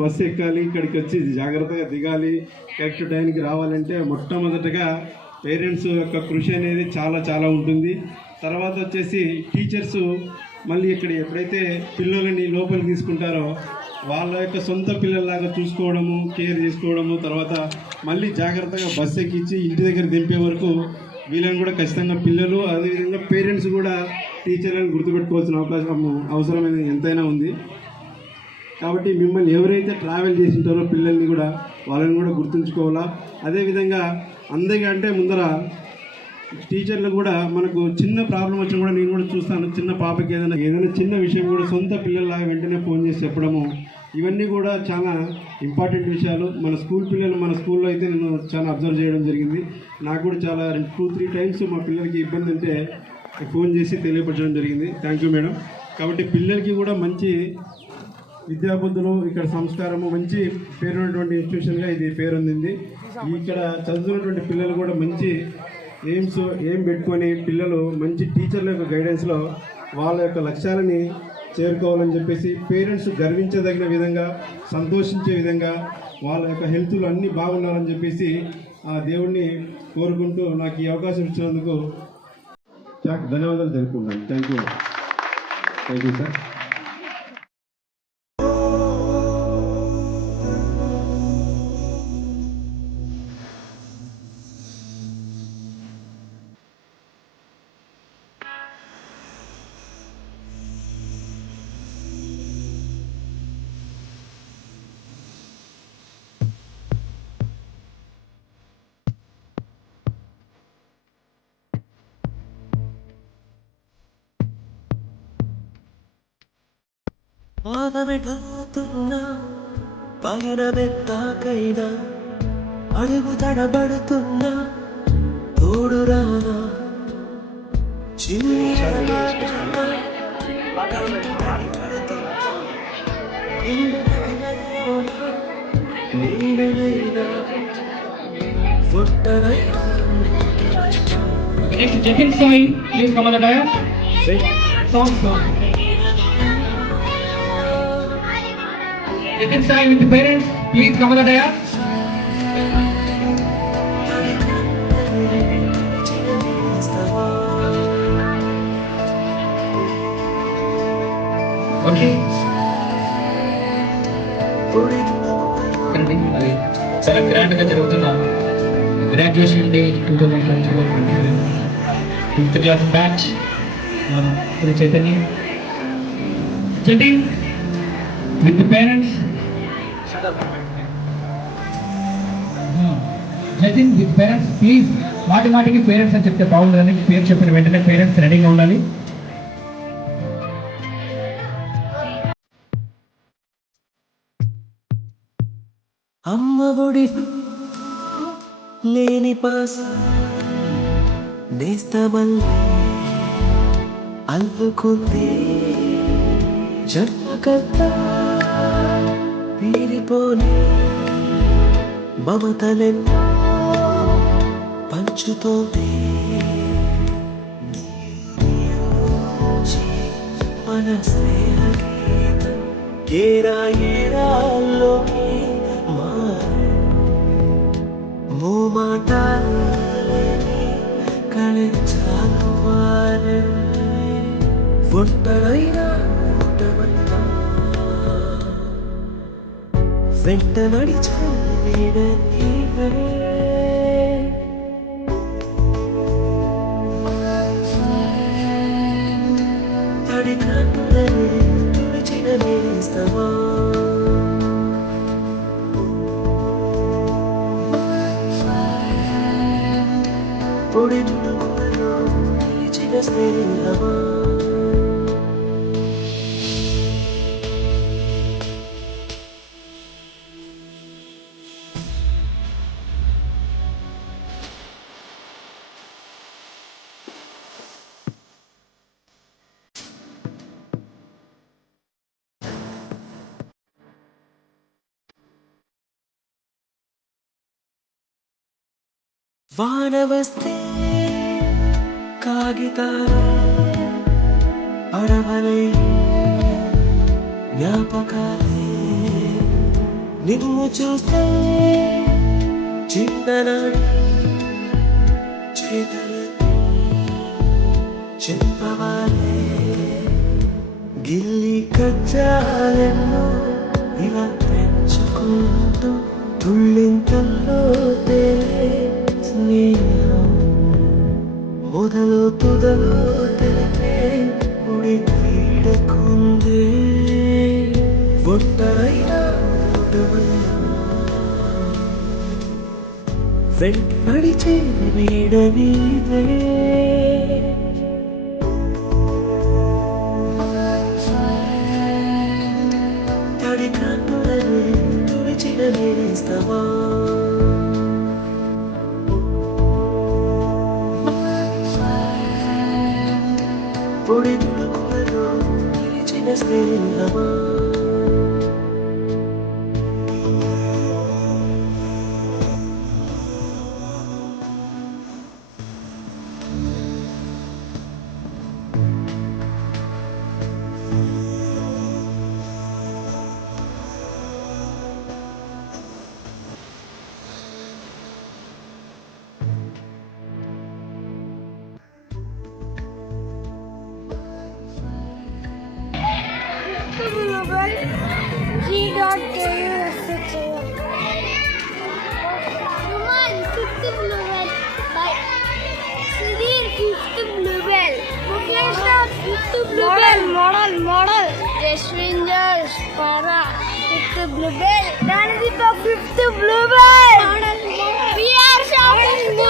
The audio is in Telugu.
బస్సు ఎక్కాలి, ఇక్కడికి వచ్చి జాగ్రత్తగా దిగాలి, కరెక్ట్ టైంకి రావాలంటే మొట్టమొదటగా పేరెంట్స్ యొక్క కృషి అనేది చాలా చాలా ఉంటుంది. తర్వాత వచ్చేసి టీచర్స్ మళ్ళీ ఇక్కడ ఎప్పుడైతే పిల్లలని లోపలికి తీసుకుంటారో వాళ్ళ యొక్క సొంత పిల్లల్లాగా చూసుకోవడము, కేర్ చేసుకోవడము, తర్వాత మళ్ళీ జాగ్రత్తగా బస్సు ఎక్కించి ఇంటి దగ్గర దింపే వరకు వీళ్ళని కూడా ఖచ్చితంగా పిల్లలు అదేవిధంగా పేరెంట్స్ కూడా టీచర్లను గుర్తుపెట్టుకోవాల్సిన అవసరమైన ఎంతైనా ఉంది. కాబట్టి మిమ్మల్ని ఎవరైతే ట్రావెల్ చేసింటారో పిల్లల్ని కూడా వాళ్ళని కూడా గుర్తుంచుకోవాలా. అదేవిధంగా అందరికంటే ముందర టీచర్లు కూడా మనకు చిన్న ప్రాబ్లం వచ్చినా కూడా నేను కూడా చూస్తాను, చిన్న పాపకి ఏదైనా చిన్న విషయం కూడా సొంత పిల్లల్లాగా వెంటనే ఫోన్ చేసి చెప్పడము, ఇవన్నీ కూడా చాలా ఇంపార్టెంట్ విషయాలు. మన స్కూల్ పిల్లలు మన స్కూల్లో అయితే నేను చాలా అబ్జర్వ్ చేయడం జరిగింది. నాకు కూడా చాలా 2-3 టైమ్స్ మా పిల్లలకి ఇబ్బంది ఉంటే ఫోన్ చేసి తెలియపరచడం జరిగింది. Thank you madam. కాబట్టి పిల్లలకి కూడా మంచి విద్యాబుద్ధులు, ఇక్కడ సంస్కారము, మంచి పేరున్నటువంటి ఇన్స్టిట్యూషన్గా ఇది పేరొందింది. ఇక్కడ చదువుతున్నటువంటి పిల్లలు కూడా మంచి ఏం పెట్టుకొని పిల్లలు మంచి టీచర్ల యొక్క గైడెన్స్లో వాళ్ళ యొక్క లక్ష్యాలని చేరుకోవాలని చెప్పేసి పేరెంట్స్ గర్వించదగిన విధంగా, సంతోషించే విధంగా వాళ్ళ యొక్క హెల్త్లు అన్నీ బాగుండాలని చెప్పేసి ఆ దేవుణ్ణి కోరుకుంటూ నాకు ఈ అవకాశం ఇచ్చినందుకు ధన్యవాదాలు తెలుపుకుంటాను. Thank you sir. పాదమెడుతున్నా పయనమెత్తాకైనా అడుగు తడబడుతున్నా తోడురానా Next, Jatin Sai, please come on the dais. Song. Jatin Sai with the parents, please come on the dais. Okay. చాలా గ్రాండ్గా జరుగుతున్న graduation day 2024 fifth class batch Chaitanya Jatin with parents, Jatin with parents please. మాటికి పేరెంట్స్ అని చెప్తే బాగుంటుందని పేరు చెప్పిన వెంటనే పేరెంట్స్ రెడీగా ఉండాలి. అమ్మ ఒడి లేని పాస నేస్తమల్లే అల్లుకుంది జన్మకర్త తీరిపోని మమతలెన్నో పంచుతోంది మన స్నేహ గీతం ఏరాల్లోకి మూమాటాలని కలిచాను వారే ఒంటరైనా ఒంటమైనా వెంట నడిచాను నీవే తడి కన్నులని తుడిచిన నేస్తమా పొడి తుడుకులలో నిలిచిన స్నేహమా వాన వస్తే కాగితాలు అడవలై జ్ఞాపకాలే నిన్ను చూస్తే చిన్ననాటి చేతులన్నీ చెంపవాలే గిల్లి కజ్జాలెన్నో ఇలా పెంచుకుంటూ తుళ్ళింతల్లో తేలే స్నేహం మొదలు తుదలో తెలిపే ఉడి వీడకుందే ఒంటరైనా వెంటడిచే వీడ నీదే తడి కన్నులనే తుడిచిన నేస్తమా పొడి తుడుకులలో నిలిచిన స్నేహమా Model. Strangers, para. Fifth bluebell. Danity, fifth bluebell. We are shouting.